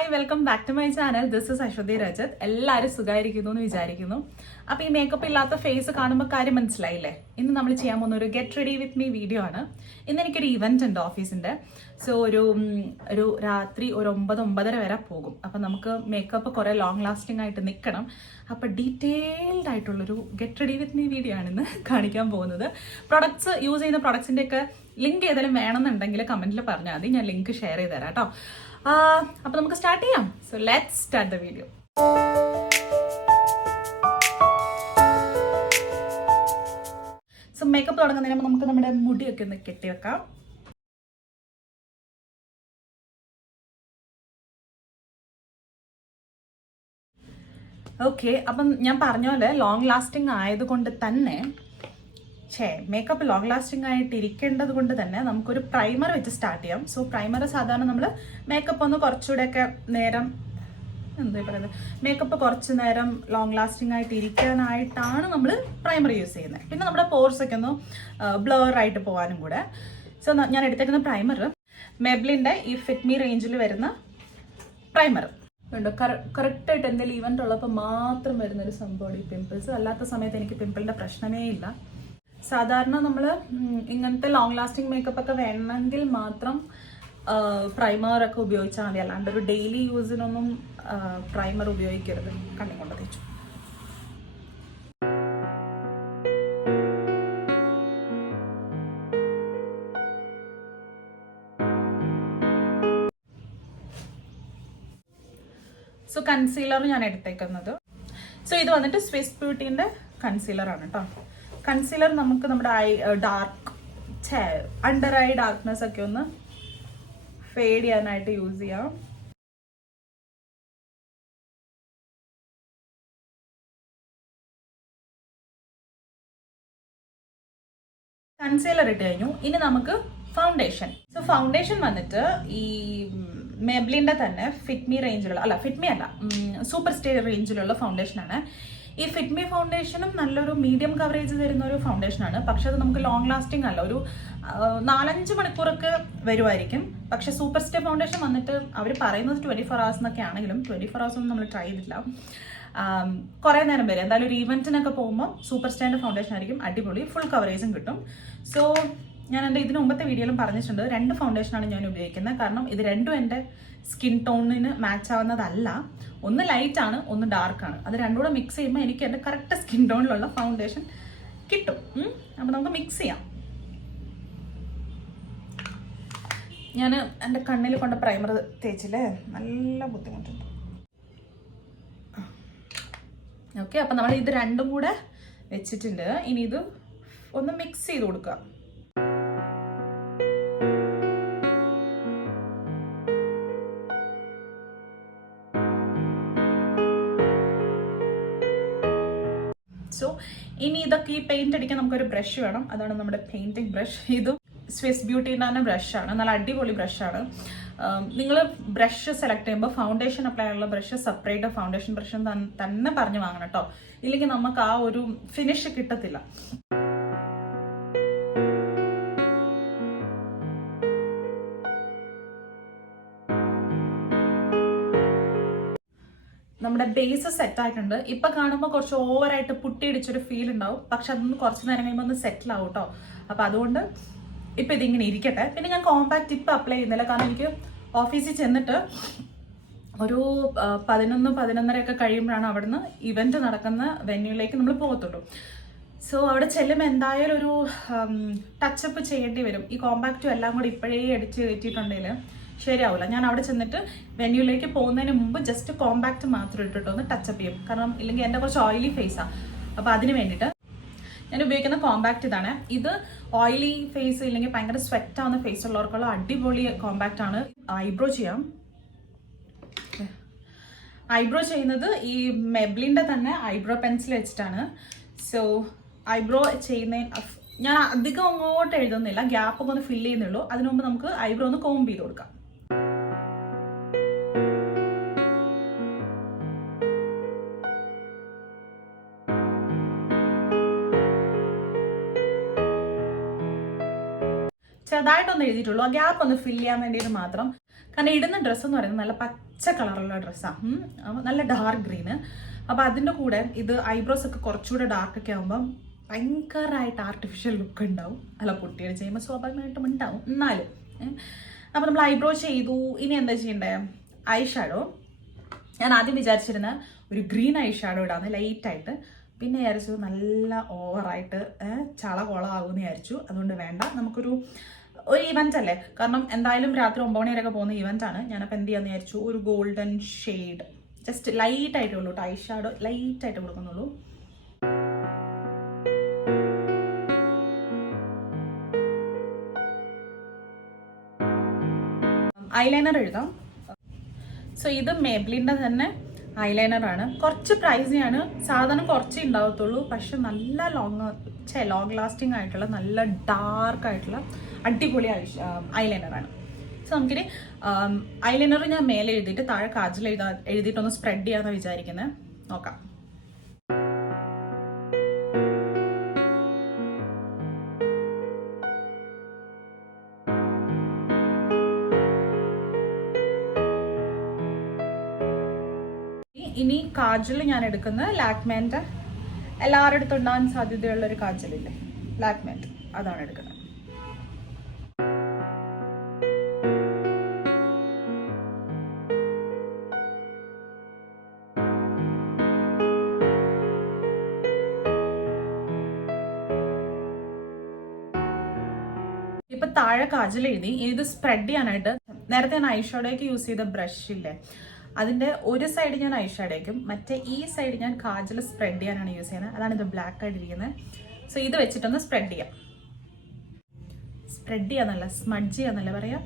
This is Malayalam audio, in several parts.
Hi welcome back to my channel. This is Aswathy Rajath. എല്ലാവരും സുഖമായിരിക്കുന്നു എന്ന് വിചാരിക്കുന്നു. അപ്പോൾ ഈ മേക്കപ്പ് ഇല്ലാത്ത ഫേസ് കാണുമ്പോൾ കാര്യം മനസ്സിലായില്ലേ? ഇന്ന് നമ്മൾ ചെയ്യാൻ പോകുന്ന ഒരു get ready with me video ആണ്. ഇന്ന് എനിക്കൊരു ഇവന്റ് ഉണ്ട് ഓഫീസിന്റെ. സോ ഒരു രാത്രി ഒരു 9-9:30 വരെ പോകും. അപ്പം നമുക്ക് മേക്കപ്പ് കുറേ ലോങ് ലാസ്റ്റിംഗ് ആയിട്ട് നിൽക്കണം. അപ്പോൾ ഡീറ്റെയിൽഡ് ആയിട്ടുള്ളൊരു get ready with me video ആണ് ഇന്ന് കാണിക്കാൻ പോകുന്നത്. പ്രൊഡക്ട്സ് യൂസ് ചെയ്യുന്ന പ്രൊഡക്ട്സിൻ്റെ ഒക്കെ ലിങ്ക് ഏതെങ്കിലും വേണമെന്നുണ്ടെങ്കിൽ കമന്റിൽ പറഞ്ഞാൽ മതി, ഞാൻ ലിങ്ക് ഷെയർ ചെയ്ത് തരാം കേട്ടോ. അപ്പൊ നമുക്ക് സ്റ്റാർട്ട് ചെയ്യാം. So let's start the video. So makeup തുടങ്ങുന്നതിന് മുമ്പ് നമുക്ക് നമ്മുടെ മുടിയൊക്കെ ഒന്ന് കെട്ടിവെക്കാം. ഓക്കെ, അപ്പം ഞാൻ പറഞ്ഞ പോലെ ലോങ് ലാസ്റ്റിംഗ് ആയതുകൊണ്ട് തന്നെ മേക്കപ്പ് ലോങ് ലാസ്റ്റിംഗ് ആയിട്ട് ഇരിക്കേണ്ടത് കൊണ്ട് തന്നെ നമുക്കൊരു പ്രൈമർ വെച്ച് സ്റ്റാർട്ട് ചെയ്യാം. സോ പ്രൈമർ സാധാരണ നമ്മൾ മേക്കപ്പ് ഒന്ന് കുറച്ചുകൂടെയൊക്കെ നേരം മേക്കപ്പ് കുറച്ച് നേരം ലോങ് ലാസ്റ്റിംഗ് ആയിട്ട് ഇരിക്കാനായിട്ടാണ് നമ്മൾ പ്രൈമർ യൂസ് ചെയ്യുന്നത്. പിന്നെ നമ്മുടെ പോർസ് ഒക്കെ ഒന്ന് ബ്ലർ ആയിട്ട് പോകാനും കൂടെ. സോ ഞാൻ എടുത്തേക്കുന്ന പ്രൈമർ മെബ്ലിൻ്റെ ഈ ഫിറ്റ് മീ റേഞ്ചിൽ വരുന്ന പ്രൈമർ ഉണ്ട്. കറക്റ്റായിട്ട് എന്തെങ്കിലും ഇവന്റ് ഉള്ളപ്പോൾ മാത്രം വരുന്നൊരു സംഭവമാണ് ഈ പിമ്പിൾസ്. അല്ലാത്ത സമയത്ത് എനിക്ക് പിമ്പിളിൻ്റെ പ്രശ്നമേ ഇല്ല. സാധാരണ നമ്മൾ ഇങ്ങനത്തെ ലോങ് ലാസ്റ്റിംഗ് മേക്കപ്പ് ഒക്കെ വേണമെങ്കിൽ മാത്രം പ്രൈമർ ഒക്കെ ഉപയോഗിച്ചാൽ മതി. അല്ലാണ്ട് ഒരു ഡെയിലി യൂസിനൊന്നും പ്രൈമർ ഉപയോഗിക്കരുത്. കണ്ണിക്കൊണ്ട് തേച്ചു. സോ കൺസീലർ ഞാൻ എടുത്തേക്കുന്നത്. സോ ഇത് വന്നിട്ട് സ്വിസ് ബ്യൂട്ടീൻ്റെ കൺസീലറാണ് കേട്ടോ. കൺസീലർ നമുക്ക് നമ്മുടെ അണ്ടർ ഐ ഡാർക്ക്നെസ് ഒക്കെ ഒന്ന് ഫേഡ് ചെയ്യാനായിട്ട് യൂസ് ചെയ്യാം. കൺസീലർ ഇട്ട് കഴിഞ്ഞു. ഇനി നമുക്ക് ഫൗണ്ടേഷൻ. സോ ഫൗണ്ടേഷൻ വന്നിട്ട് ഈ മെബ്ലിൻ്റെ തന്നെ ഫിറ്റ് മീ റേഞ്ചിലുള്ള സൂപ്പർ സ്റ്റേ റേഞ്ചിലുള്ള ഫൗണ്ടേഷനാണ്. ഈ ഫിറ്റ് മീ ഫൗണ്ടേഷനും നല്ലൊരു മീഡിയം കവറേജ് തരുന്ന ഒരു ഫൗണ്ടേഷനാണ്. പക്ഷെ അത് നമുക്ക് ലോങ് ലാസ്റ്റിംഗ് അല്ല, ഒരു 4-5 മണിക്കൂറൊക്കെ വരുമായിരിക്കും. പക്ഷെ സൂപ്പർ സ്റ്റേ ഫൗണ്ടേഷൻ വന്നിട്ട് അവർ പറയുന്നത് 24 hours എന്നൊക്കെ ആണെങ്കിലും 24 hours ഒന്നും നമ്മൾ ട്രൈ ചെയ്തിട്ടില്ല. കുറേ നേരം വരെ എന്തായാലും ഒരു ഈവൻറ്റിനൊക്കെ പോകുമ്പോൾ സൂപ്പർ സ്റ്റേൻ്റെ ഫൗണ്ടേഷൻ ആയിരിക്കും അടിപൊളി, ഫുൾ കവറേജും കിട്ടും. സോ ഞാൻ എൻ്റെ ഇതിന് മുമ്പത്തെ വീഡിയോയിലും പറഞ്ഞിട്ടുണ്ട്, 2 ഫൗണ്ടേഷനാണ് ഞാൻ ഉപയോഗിക്കുന്നത്. കാരണം ഇത് രണ്ടും എൻ്റെ സ്കിൻ ടോണിന് മാച്ച് ആവുന്നതല്ല. ഒന്ന് ലൈറ്റ് ആണ്, ഒന്ന് ഡാർക്ക് ആണ്. അത് രണ്ടും കൂടെ മിക്സ് ചെയ്യുമ്പോൾ എനിക്ക് എൻ്റെ കറക്റ്റ് സ്കിൻ ടോണിലുള്ള ഫൗണ്ടേഷൻ കിട്ടും. അപ്പോൾ നമുക്ക് മിക്സ് ചെയ്യാം. ഞാൻ എൻ്റെ കണ്ണിൽ കൊണ്ട് പ്രൈമർ തേച്ചില്ലേ, നല്ല ബുദ്ധിമുട്ടുണ്ട്. ഓക്കെ, അപ്പം നമ്മൾ ഇത് രണ്ടും കൂടെ വെച്ചിട്ടുണ്ട്. ഇനി ഇത് ഒന്ന് മിക്സ് ചെയ്ത് കൊടുക്കുക. സോ ഇനി ഇതൊക്കെ ഈ പെയിന്റ് അടിക്കാൻ നമുക്കൊരു ബ്രഷ് വേണം. അതാണ് നമ്മുടെ പെയിന്റിങ് ബ്രഷ്. ഇതും സ്വിസ് ബ്യൂട്ടീൻ്റെ തന്നെ ബ്രഷാണ്, നല്ല അടിപൊളി ബ്രഷാണ്. നിങ്ങൾ ബ്രഷ് സെലക്ട് ചെയ്യുമ്പോൾ ഫൗണ്ടേഷൻ അപ്ലൈ ഉള്ള ബ്രഷ് സെപ്പറേറ്റ് ഫൗണ്ടേഷൻ ബ്രഷ് തന്നെ പറഞ്ഞു വാങ്ങണം കേട്ടോ. ഇല്ലെങ്കിൽ നമുക്ക് ആ ഒരു ഫിനിഷ് കിട്ടത്തില്ല. നമ്മുടെ ബേസ് സെറ്റ് ആയിട്ടുണ്ട്. ഇപ്പൊ കാണുമ്പോൾ കുറച്ച് ഓവറായിട്ട് പുട്ടിയിടിച്ചൊരു ഫീൽ ഉണ്ടാവും. പക്ഷെ അതൊന്ന് കുറച്ച് നേരം കഴിയുമ്പോൾ ഒന്ന് സെറ്റിൽ ആവും കേട്ടോ. അപ്പൊ അതുകൊണ്ട് ഇപ്പൊ ഇതിങ്ങനെ ഇരിക്കട്ടെ. പിന്നെ ഞാൻ കോമ്പാക്ട് ഇപ്പം അപ്ലൈ ചെയ്യുന്നില്ല, കാരണം എനിക്ക് ഓഫീസിൽ ചെന്നിട്ട് ഒരു 11-11:30 ഒക്കെ കഴിയുമ്പോഴാണ് അവിടുന്ന് ഇവന്റ് നടക്കുന്ന വെന്യൂയിലേക്ക് നമ്മൾ പോകത്തുള്ളൂ. സോ അവിടെ ചെല്ലുമ്പോൾ എന്തായാലും ഒരു ടച്ചപ്പ് ചെയ്യേണ്ടി വരും. ഈ കോമ്പാക്റ്റും എല്ലാം കൂടി ഇപ്പോഴേ അടിച്ച് കയറ്റിയിട്ടുണ്ടെങ്കിൽ ശരിയാവില്ല. ഞാൻ അവിടെ ചെന്നിട്ട് വെന്യൂയിലേക്ക് പോകുന്നതിന് മുമ്പ് ജസ്റ്റ് കോമ്പാക്റ്റ് മാത്രം ഇട്ടിട്ട് ഒന്ന് ടച്ചപ്പ് ചെയ്യും. കാരണം ഇല്ലെങ്കിൽ എൻ്റെ കുറച്ച് ഓയിലി ഫേസാണ്. അപ്പോൾ അതിന് വേണ്ടിയിട്ട് ഞാൻ ഉപയോഗിക്കുന്ന കോമ്പാക്റ്റ് ഇതാണ്. ഇത് ഓയിലി ഫേസ് ഇല്ലെങ്കിൽ ഭയങ്കര സ്വെറ്റ് ആവുന്ന ഫേസ് ഉള്ളവർക്കുള്ള അടിപൊളി കോമ്പാക്റ്റ് ആണ്. ഐബ്രോ ചെയ്യാം. ഐബ്രോ ചെയ്യുന്നത് ഈ മെബ്ലിൻ്റെ തന്നെ ഐബ്രോ പെൻസിൽ വെച്ചിട്ടാണ്. സോ ഐബ്രോ ചെയ്യുന്ന ഞാൻ അധികം അങ്ങോട്ട് എഴുതുന്നില്ല, ഗ്യാപ്പൊക്കെ ഒന്ന് ഫില്ല് ചെയ്യുന്നുള്ളൂ. അതിനു മുമ്പ് നമുക്ക് ഐബ്രോ ഒന്ന് കോംബ് ചെയ്ത് കൊടുക്കാം. ചെറുതായിട്ടൊന്ന് എഴുതിയിട്ടുള്ളൂ, ആ ഗ്യാപ്പ് ഒന്ന് ഫില്ല് ചെയ്യാൻ വേണ്ടിയിട്ട് മാത്രം. കാരണം ഇടുന്ന ഡ്രസ്സ് എന്ന് പറയുന്നത് നല്ല പച്ച കളറുള്ള ഡ്രസ്സാണ്, നല്ല ഡാർക്ക് ഗ്രീന്. അപ്പോൾ അതിൻ്റെ കൂടെ ഇത് ഐബ്രോസ് ഒക്കെ കുറച്ചുകൂടെ ഡാർക്കൊക്കെ ആകുമ്പം ഭയങ്കരമായിട്ട് ആർട്ടിഫിഷ്യൽ ലുക്ക് ഉണ്ടാവും. അല്ല, പൊട്ടിയത് ചെയ്യുമ്പോൾ സ്വാഭാവികമായിട്ടും ഉണ്ടാവും. എന്നാലും അപ്പോൾ നമ്മൾ ഐബ്രോ ചെയ്തു. ഇനി എന്താ ചെയ്യണ്ടേ? I shadow. ഞാൻ ആദ്യം വിചാരിച്ചിരുന്ന ഒരു ഗ്രീൻ ഐ ഷാഡോ ഇടാന്ന് ലൈറ്റായിട്ട്. പിന്നെ വിചാരിച്ചു നല്ല ഓവറായിട്ട് ചളകൊളമാകുമെന്ന് വിചാരിച്ചു. അതുകൊണ്ട് വേണ്ട, നമുക്കൊരു ഇവൻ്റ് അല്ലേ, കാരണം എന്തായാലും രാത്രി 9 മണി വരെയൊക്കെ പോകുന്ന ഇവൻ്റാണ്. ഞാനപ്പോൾ എന്ത് ചെയ്യാമെന്ന് വിചാരിച്ചു, ഒരു ഗോൾഡൻ ഷെയ്ഡ് ജസ്റ്റ് ലൈറ്റായിട്ടേ ഉള്ളൂ കേട്ടോ, ഐ ഷാഡോ ലൈറ്റായിട്ട് കൊടുക്കുന്നുള്ളൂ. ഐലൈനർ എഴുതാം. സോ ഇത് മേബ്ലിൻ്റെ തന്നെ ഐലൈനറാണ്. കുറച്ച് പ്രൈസിയാണ്, സാധനം കുറച്ചേ ഉണ്ടാവത്തുള്ളൂ, പക്ഷെ നല്ല ലോങ് ലാസ്റ്റിംഗ് ആയിട്ടുള്ള നല്ല ഡാർക്ക് ആയിട്ടുള്ള അടിപൊളി ഐലൈനറാണ്. സോ നമുക്കിനി ഐലൈനർ ഞാൻ മേലെ എഴുതിയിട്ട് താഴെ കാജൽ എഴുതിയിട്ടൊന്ന് സ്പ്രെഡ് ചെയ്യാമെന്നാണ് വിചാരിക്കുന്നത്. നോക്കാം. ഇനി കാജൽ ഞാൻ എടുക്കുന്നത് ലാക്മേൻ്റെ എല്ലാവരുടെ അടുത്തും ഉണ്ടാകാൻ സാധ്യതയുള്ളൊരു കാജലില്ലേ, ലാക്മേൻ്റെ, അതാണ് എടുക്കുന്നത്. ഇപ്പൊ താഴെ കാജൽ എഴുതി. ഇത് സ്പ്രെഡ് ചെയ്യാനായിട്ട് നേരത്തെ ഞാൻ ഐഷാഡോയ്ക്ക് യൂസ് ചെയ്ത ബ്രഷ് ഇല്ലേ, അതിൻ്റെ ഒരു സൈഡ് ഞാൻ ഐഷാഡോയ്ക്കും മറ്റേ ഈ സൈഡ് ഞാൻ കാജൽ സ്പ്രെഡ് ചെയ്യാനാണ് യൂസ് ചെയ്യുന്നത്. അതാണ് ഇത് ബ്ലാക്ക് ആയിട്ടിരിക്കുന്നത്. സോ ഇത് വെച്ചിട്ടൊന്ന് സ്പ്രെഡ് ചെയ്യാം. സ്പ്രെഡ് ചെയ്യാന്നല്ല, സ്മഡ്ജ് ചെയ്യാന്നല്ല പറയാം.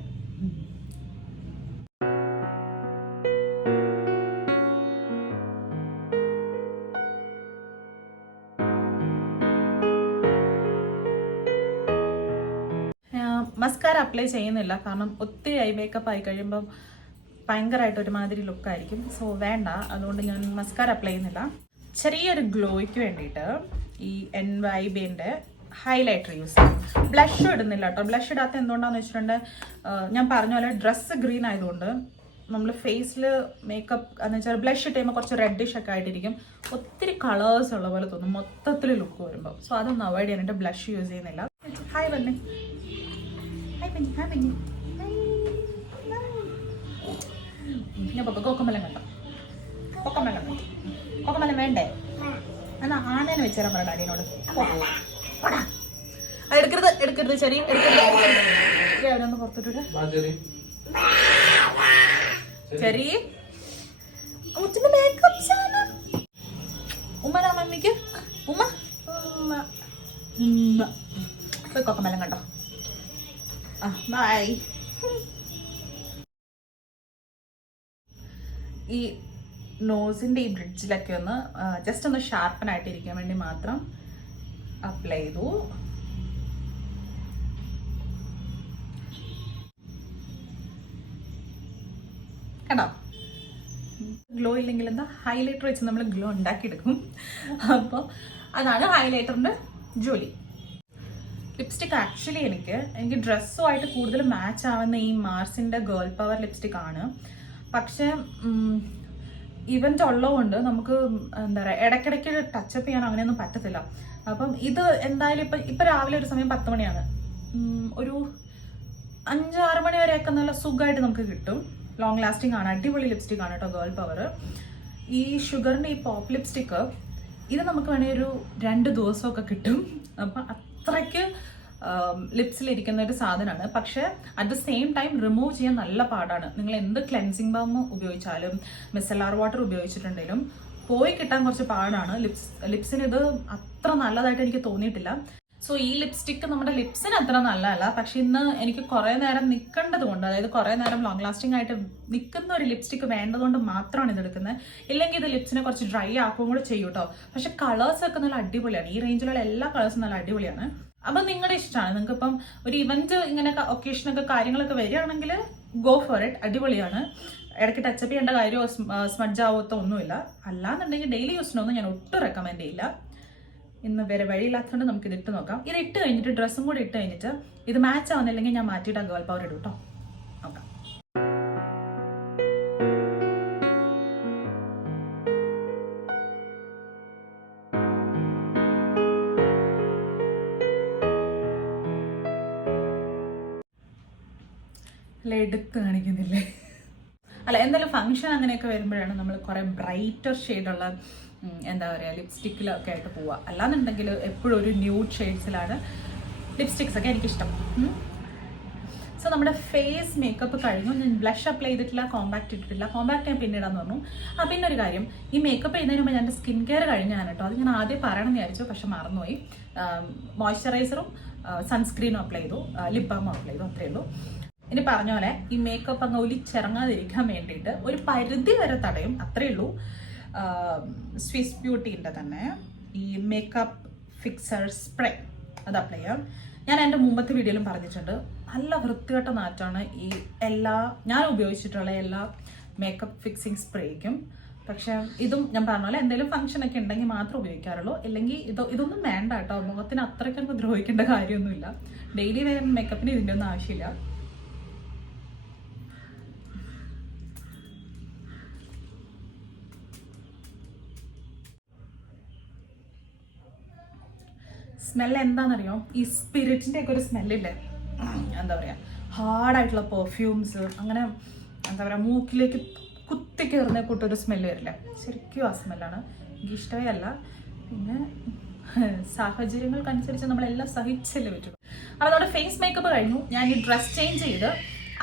മസ്കാര അപ്ലൈ ചെയ്യുന്നില്ല, കാരണം ഒത്തിരി ഐ മേക്കപ്പ് ആയി കഴിയുമ്പം ഭയങ്കരമായിട്ട് ഒരുമാതിരി ലുക്കായിരിക്കും. സോ വേണ്ട, അതുകൊണ്ട് ഞാൻ മസ്കാര അപ്ലൈ ചെയ്യുന്നില്ല. ചെറിയൊരു ഗ്ലോയ്ക്ക് വേണ്ടിയിട്ട് ഈ NYBൻ്റെ ഹൈലൈറ്റർ യൂസ് ചെയ്യും. ബ്ലഷും ഇടുന്നില്ല കേട്ടോ. ബ്ലഷ് ഇടാത്ത എന്തുകൊണ്ടാണെന്ന് വെച്ചിട്ടുണ്ടെങ്കിൽ ഞാൻ പറഞ്ഞ പോലെ ഡ്രസ്സ് ഗ്രീൻ ആയതുകൊണ്ട് നമ്മൾ ഫേസിൽ മേക്കപ്പ് എന്ന് വെച്ചാൽ ബ്ലഷ് ഇട്ട് കഴിയുമ്പോൾ കുറച്ച് റെഡിഷ് ഒക്കെ ആയിട്ടിരിക്കും, ഒത്തിരി കളേഴ്സ് ഉള്ള പോലെ തോന്നും മൊത്തത്തിൽ ലുക്ക് വരുമ്പോൾ. സോ അതൊന്നും അവോയ്ഡ് ചെയ്യാനായിട്ട് ബ്ലഷ് യൂസ് ചെയ്യുന്നില്ല. Hi bunny, hi bunny, hi bunny. ഞാൻ കൊക്കമല്ലം കണ്ടോ? കൊക്കമല്ലം വേണ്ടേ? എന്നാ ആനേനെ വെച്ചേരാൻ പറ ഡാഡിനോട്. എടുക്കരുത് ചെറിയ എടുക്കരുത്. പുറത്തോട്ട് ചെറിയ മേക്കപ്പ് സാധനം. ഉമ്മനാ മമ്മിക്ക് ഉമ്മ കൊക്കമല്ലം കണ്ടോ? ബൈ. ഈ നോസിൻ്റെ ഈ ബ്രിഡ്ജിലൊക്കെ ഒന്ന് ജസ്റ്റ് ഒന്ന് ഷാർപ്പനായിട്ടിരിക്കാൻ വേണ്ടി മാത്രം അപ്ലൈ ചെയ്തു. കണ്ടോ? ഗ്ലോ ഇല്ലെങ്കിൽ എന്താ, ഹൈലൈറ്റർ വെച്ച് നമ്മൾ ഗ്ലോ ഉണ്ടാക്കിയെടുക്കും. അപ്പോൾ അതാണ് ഹൈലൈറ്ററിൻ്റെ ജോലി. ലിപ്സ്റ്റിക് ആക്ച്വലി എനിക്ക് ഡ്രസ്സുമായിട്ട് കൂടുതൽ മാച്ച് ആവുന്ന ഈ മാർസിൻ്റെ ഗേൾ പവർ ലിപ്സ്റ്റിക് ആണ്. പക്ഷേ ഇവൻ്റ് ഉള്ളതുകൊണ്ട് നമുക്ക് എന്താ പറയുക, ഇടയ്ക്കിടയ്ക്ക് ടച്ചപ്പ് ചെയ്യാൻ അങ്ങനെയൊന്നും പറ്റത്തില്ല. അപ്പം ഇത് എന്തായാലും ഇപ്പം രാവിലെ ഒരു സമയം 10 മണിയാണ്, ഒരു 5-6 മണി വരെയൊക്കെ നല്ല സുഖമായിട്ട് നമുക്ക് കിട്ടും. ലോങ് ലാസ്റ്റിംഗ് ആണ്, അടിപൊളി ലിപ്സ്റ്റിക് ആണ് കേട്ടോ ഗേൾ പവർ. ഈ ഷുഗറിൻ്റെ ഈ പോപ്പ് ലിപ്സ്റ്റിക്ക് ഇത് നമുക്ക് വേണമെങ്കിൽ ഒരു 2 ദിവസമൊക്കെ കിട്ടും. അപ്പം അത്രയ്ക്ക് ലിപ്സിലിരിക്കുന്ന ഒരു സാധനമാണ്. പക്ഷേ at the same time remove ചെയ്യാൻ നല്ല പാടാണ്. നിങ്ങൾ എന്ത് ക്ലെൻസിങ് ബാം ഉപയോഗിച്ചാലും മിസലാർ വാട്ടർ ഉപയോഗിച്ചിട്ടുണ്ടെങ്കിലും പോയി കിട്ടാൻ കുറച്ച് പാടാണ്. ലിപ്സിന് ഇത് അത്ര നല്ലതായിട്ട് എനിക്ക് തോന്നിയിട്ടില്ല. സോ ഈ ലിപ്സ്റ്റിക്ക് നമ്മുടെ ലിപ്സിന് അത്ര നല്ലതല്ല. പക്ഷെ ഇന്ന് എനിക്ക് കുറേ നേരം നിൽക്കേണ്ടത് കൊണ്ട്, അതായത് കുറേ നേരം ലോങ് ലാസ്റ്റിംഗ് ആയിട്ട് നിൽക്കുന്ന ഒരു ലിപ്സ്റ്റിക്ക് വേണ്ടതുകൊണ്ട് മാത്രമാണ് ഇതെടുക്കുന്നത്. ഇല്ലെങ്കിൽ ഇത് ലിപ്സിനെ കുറച്ച് ഡ്രൈ ആക്കുകയും കൂടെ ചെയ്യും കേട്ടോ. പക്ഷെ കളേഴ്സൊക്കെ നല്ല അടിപൊളിയാണ്. ഈ റേഞ്ചിലുള്ള എല്ലാ കളേഴ്സും നല്ല അടിപൊളിയാണ്. അപ്പം നിങ്ങളുടെ ഇഷ്ടമാണ്. നിങ്ങൾക്ക് ഇപ്പം ഒരു ഇവന്റ് ഇങ്ങനെ ഒക്കേഷനൊക്കെ കാര്യങ്ങളൊക്കെ വരികയാണെങ്കിൽ ഗോ ഫോർ ഇറ്റ്, അടിപൊളിയാണ്. ഇടയ്ക്ക് ടച്ചപ്പ് ചെയ്യേണ്ട കാര്യമോ സ്മഡ്ജ് ആവത്തോ ഒന്നുമില്ല. അല്ലാന്നുണ്ടെങ്കിൽ ഡെയിലി യൂസിനൊന്നും ഞാൻ ഒട്ടും റെക്കമെൻഡ് ചെയ്യില്ല. ഇന്ന് വേറെ വഴിയില്ലാത്തതുകൊണ്ട് നമുക്ക് ഇതിട്ട് നോക്കാം. ഇത് ഇട്ട് കഴിഞ്ഞിട്ട് ഡ്രസ്സും കൂടി ഇട്ട് കഴിഞ്ഞിട്ട് ഇത് മാച്ച് ആവുന്നില്ലെങ്കിൽ ഞാൻ മാറ്റിയിട്ട് ആ ഗേൾ പവർ ഇടും കേട്ടോ. നോക്കാം. അല്ല എടുത്ത് കാണിക്കുന്നില്ലേ? അല്ല എന്തായാലും ഫംഗ്ഷൻ അങ്ങനെയൊക്കെ വരുമ്പോഴാണ് നമ്മൾ കുറേ ബ്രൈറ്റർ ഷെയ്ഡുള്ള എന്താ പറയുക ലിപ്സ്റ്റിക്കിലൊക്കെ ആയിട്ട് പോവുക. അല്ലാന്നുണ്ടെങ്കിൽ എപ്പോഴും ഒരു ന്യൂഡ് ഷെയ്ഡ്സിലാണ് ലിപ്സ്റ്റിക്സ് ഒക്കെ എനിക്കിഷ്ടം. സോ നമ്മുടെ ഫേസ് മേക്കപ്പ് കഴിഞ്ഞു. ഞാൻ ബ്ലഷ് അപ്ലൈ ചെയ്തിട്ടില്ല, കോമ്പാക്ട് ഇട്ടിട്ടില്ല. കോമ്പാക്ട് ഞാൻ പിന്നീടാന്ന് പറഞ്ഞു. പിന്നെ ഒരു കാര്യം, ഈ മേക്കപ്പ് ചെയ്യുന്നതിന് മുമ്പ് ഞാൻ സ്കിൻ കെയർ കഴിഞ്ഞാണ് കേട്ടോ. അത് ഞാൻ ആദ്യം പറയണമെന്ന് വിചാരിച്ചു, പക്ഷെ മറന്നുപോയി. മോയ്സ്ചറൈസറും സൺസ്ക്രീനും അപ്ലൈ ചെയ്തു, ലിപ് ബാമും അപ്ലൈ ചെയ്തു, അത്രയേ ഉള്ളൂ. ഇനി പറഞ്ഞ പോലെ ഈ മേക്കപ്പ് അങ്ങ് ഒലിച്ചിറങ്ങാതിരിക്കാൻ വേണ്ടിയിട്ട് ഒരു പരിധി വരെ തടയും, അത്രയേ ഉള്ളൂ. സ്വിസ് ബ്യൂട്ടീൻ്റെ തന്നെ ഈ മേക്കപ്പ് ഫിക്സർ സ്പ്രേ അത് അപ്ലൈ ചെയ്യാം. ഞാൻ എൻ്റെ മുമ്പത്തെ വീഡിയോയിലും പറഞ്ഞിട്ടുണ്ട്, നല്ല വൃത്തികെട്ട നാറ്റാണ് ഈ ഞാൻ ഉപയോഗിച്ചിട്ടുള്ള എല്ലാ മേക്കപ്പ് ഫിക്സിങ് സ്പ്രേക്കും. പക്ഷെ ഇതും ഞാൻ പറഞ്ഞ പോലെ എന്തെങ്കിലും ഫംഗ്ഷനൊക്കെ ഉണ്ടെങ്കിൽ മാത്രമേ ഉപയോഗിക്കാറുള്ളൂ. അല്ലെങ്കിൽ ഇതൊന്നും വേണ്ട കേട്ടോ, മുഖത്തിന് അത്രയ്ക്കൊന്നും ദ്രോഹിക്കേണ്ട കാര്യമൊന്നുമില്ല. ഡെയിലി വെയർ മേക്കപ്പിന് ഇതിൻ്റെ ഒന്നും ആവശ്യമില്ല. സ്മെല്ല് എന്താണെന്നറിയോ? ഈ സ്പിരിറ്റിൻ്റെ ഒക്കെ ഒരു സ്മെല്ലില്ലേ, എന്താ പറയുക, ഹാർഡായിട്ടുള്ള പെർഫ്യൂംസ്, അങ്ങനെ എന്താ പറയുക, മൂക്കിലേക്ക് കുത്തി കയറുന്ന കൂട്ടൊരു സ്മെല്ല് വരില്ലേ, ശരിക്കും ആ സ്മെല്ലാണ്. എനിക്ക് ഇഷ്ടമേ അല്ല. പിന്നെ സാഹചര്യങ്ങൾക്കനുസരിച്ച് നമ്മളെല്ലാം സഹിച്ചല്ലേ പറ്റുള്ളൂ. അപ്പോൾ നമ്മുടെ ഫേസ് മേക്കപ്പ് കഴിഞ്ഞു. ഞാൻ ഈ ഡ്രസ് ചേഞ്ച് ചെയ്ത്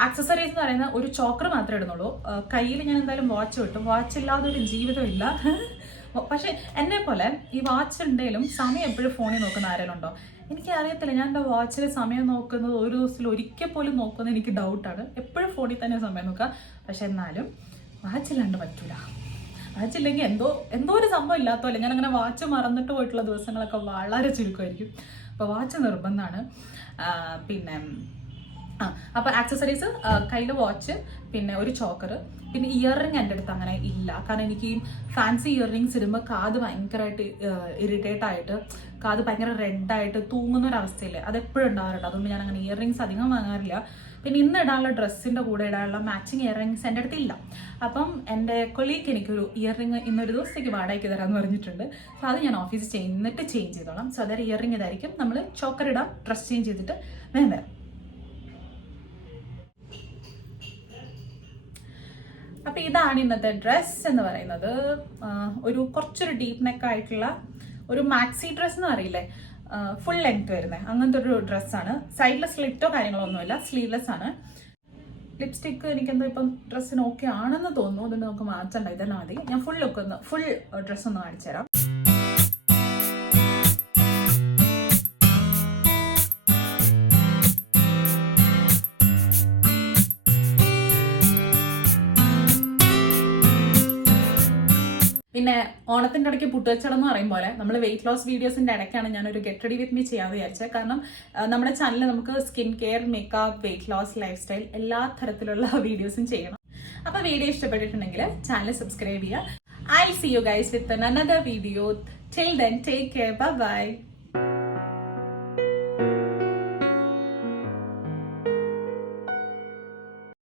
ആക്സസറീസ് എന്ന് പറയുന്ന ഒരു ചോക്കർ മാത്രമേ ഇടുന്നുള്ളൂ. കയ്യിൽ ഞാൻ എന്തായാലും വാച്ച് കിട്ടും. വാച്ച് ഇല്ലാതെ ഒരു ജീവിതമില്ല. പക്ഷെ എന്നെ പോലെ ഈ വാച്ച് ഉണ്ടെങ്കിലും സമയം എപ്പോഴും ഫോണിൽ നോക്കുന്ന ആരെങ്കിലും ഉണ്ടോ? എനിക്ക് അറിയത്തില്ല. ഞാൻ എൻ്റെ വാച്ചിൽ സമയം നോക്കുന്നത് ഒരു ദിവസത്തിൽ ഒരിക്കൽ പോലും നോക്കുന്നത് എനിക്ക് ഡൗട്ടാണ്. എപ്പോഴും ഫോണിൽ തന്നെ സമയം നോക്കുക. പക്ഷെ എന്നാലും വാച്ചില്ലാണ്ട് പറ്റൂല. വാച്ചില്ലെങ്കിൽ എന്തോ ഒരു സംഭവം ഇല്ലാത്തല്ലേ. ഞാൻ അങ്ങനെ വാച്ച് മറന്നിട്ട് പോയിട്ടുള്ള ദിവസങ്ങളൊക്കെ വളരെ ചുരുക്കമായിരിക്കും. അപ്പോൾ വാച്ച് നിർബന്ധമാണ്. പിന്നെ അപ്പോൾ ആക്സസറീസ്, കയ്യിൽ വാച്ച്, പിന്നെ ഒരു ചോക്കർ, പിന്നെ ഇയർ റിങ് എൻ്റെ അടുത്ത് അങ്ങനെ ഇല്ല. കാരണം എനിക്ക് ഈ ഫാൻസി ഇയർ റിങ്സ് ഇടുമ്പോൾ കാത് ഭയങ്കരമായിട്ട് ഇറിറ്റേറ്റ് ആയിട്ട്, കാത് ഭയങ്കര റെഡായിട്ട് തൂങ്ങുന്നൊരവസ്ഥയില്ലേ, അതെപ്പോഴും ഉണ്ടാവാറുണ്ട്. അതുകൊണ്ട് ഞാൻ അങ്ങനെ ഇയർ റിങ്സ് അധികം വാങ്ങാറില്ല. പിന്നെ ഇന്ന് ഇടാനുള്ള ഡ്രസ്സിൻ്റെ കൂടെ ഇടാനുള്ള മാച്ചിങ് ഇയർ റിങ്സ് എൻ്റെ അടുത്ത് ഇല്ല. അപ്പം എൻ്റെ കൊളീഗ് എനിക്കൊരു ഇയർ റിങ് ഇന്നൊരു ദിവസത്തേക്ക് വാടകയ്ക്ക് തരാമെന്ന് പറഞ്ഞിട്ടുണ്ട്. സോ അത് ഞാൻ ഓഫീസിൽ ചെന്നിട്ട് ചേഞ്ച് ചെയ്തോളാം. സോ അതൊരു ഇയർ റിങ് ഇതായിരിക്കും. നമ്മൾ ചോക്കർ ഇടാം, ഡ്രസ് ചേഞ്ച് ചെയ്തിട്ട് വരാം. അപ്പൊ ഇതാണ് ഇന്നത്തെ ഡ്രസ് എന്ന് പറയുന്നത്. കുറച്ചൊരു ഡീപ്പ് നെക്ക് ആയിട്ടുള്ള ഒരു മാക്സി ഡ്രസ് എന്ന് അറിയില്ലേ, ഫുൾ ലെങ്ത് വരുന്നത് അങ്ങനത്തെ ഒരു ഡ്രസ്സാണ്. സൈഡിൽ സ്ലിറ്റോ കാര്യങ്ങളോ ഒന്നുമില്ല, സ്ലീവ്ലെസ് ആണ്. ലിപ്സ്റ്റിക്ക് എനിക്കെന്തോ ഇപ്പം ഡ്രസ്സിന് ഓക്കെ ആണെന്ന് തോന്നുന്നു. അതുകൊണ്ട് നമുക്ക് മാറ്റണ്ട, ഇതന്നെ മതി. ഞാൻ ഫുൾ ഡ്രസ്സ് ഒന്ന് കാണിച്ചു തരാം. പിന്നെ ഓണത്തിൻ്റെ ഇടയ്ക്ക് പുട്ടുവച്ചടം എന്ന് പറയും പോലെ നമ്മൾ വെയിറ്റ് ലോസ് വീഡിയോസിൻ്റെ ഇടയ്ക്കാണ് ഞാനൊരു ഗെറ്റ് റെഡി വിത്ത് മീ ചെയ്യാമെന്ന് വിചാരിച്ചത്. കാരണം നമ്മുടെ ചാനലിൽ നമുക്ക് skin care, makeup, weight loss, lifestyle എല്ലാ തരത്തിലുള്ള വീഡിയോസും ചെയ്യണം. അപ്പോൾ വീഡിയോ ഇഷ്ടപ്പെട്ടിട്ടുണ്ടെങ്കിൽ ചാനൽ സബ്സ്ക്രൈബ് ചെയ്യുക. I'll see you guys with another video. Till then, take care. Bye-bye.